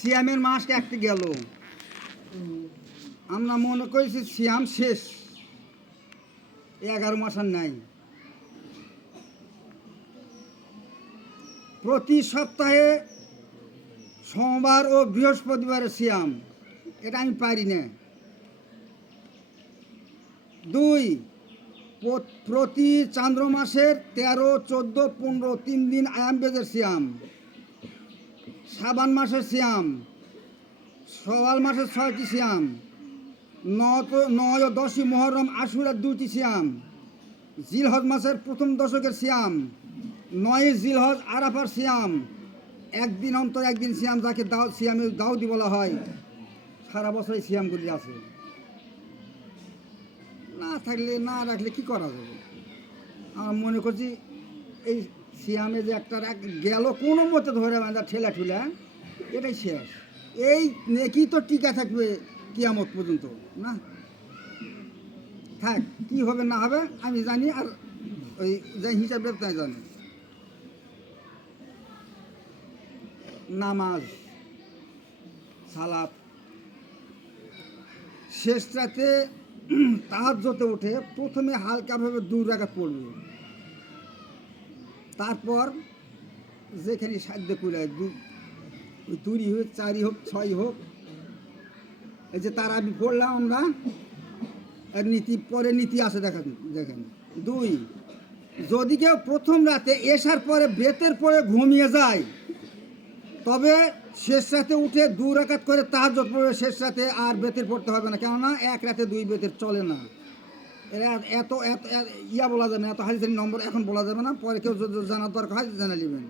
সিয়ামের মাস একটা গেল, আমরা মনে করেছি সিয়াম শেষ, 11 মাস আর নাই। প্রতি সপ্তাহে সোমবার ও বৃহস্পতিবারে সিয়াম, এটা আমি পারি না। 2, প্রতি চান্দ্র মাসের 13, 14, 15 3 দিন আয়াম বেজের সিয়াম। শাবান মাসের সিয়াম, সওয়াল মাসের 6টি সিয়াম, 9 ও 10 মুহররম আশুরার 2টি সিয়াম, জিলহজ মাসের প্রথম দশকের সিয়াম, 9 জিলহজ আরাফার সিয়াম, একদিন অন্তর একদিন সিয়াম, যাকে দাউদি বলা হয়। সারা বছর এই সিয়ামগুলি আছে, না থাকলে না রাখলে কি করা যাবে। আমার মনে করছি এই সিয়ামে যে একটা গেল কোনো মতে ধরে বাঁধা ঠেলা ঠুলা, এটাই শেষ। এই নেকি তো টিকা থাকবে কিয়ামত পর্যন্ত না। থাক, কি হবে না হবে আমি জানি, আর ওই যে হিসাবে তাই জানি। নামাজ, সালাত, শেষ রাতে তাহাজ্জুদে উঠে প্রথমে হালকাভাবে 2 রাকাত পড়বে, তারপর যেখানে সাধ্য কুলায় 2 হোক 4 হোক 6 হোক, এই যে তারাবি পড়লাম আমরা, আর পরে নীতি আছে দেখেন। 2, যদি কেউ প্রথম রাতে এশার পরে বেতের পরে ঘুমিয়ে যায়, তবে শেষ রাতে উঠে 2 রাকাত করে তাহাজ্জুদ পড়বে শেষ রাতে, আর বেতের পড়তে হবে না, কেননা এক রাতে 2 বেতের চলে না। এত বলা যাবে না, এত হাদিসের নম্বর এখন বলা যাবে না, পরে কেউ যদি জানার দরকার হয় জানা নেবেন।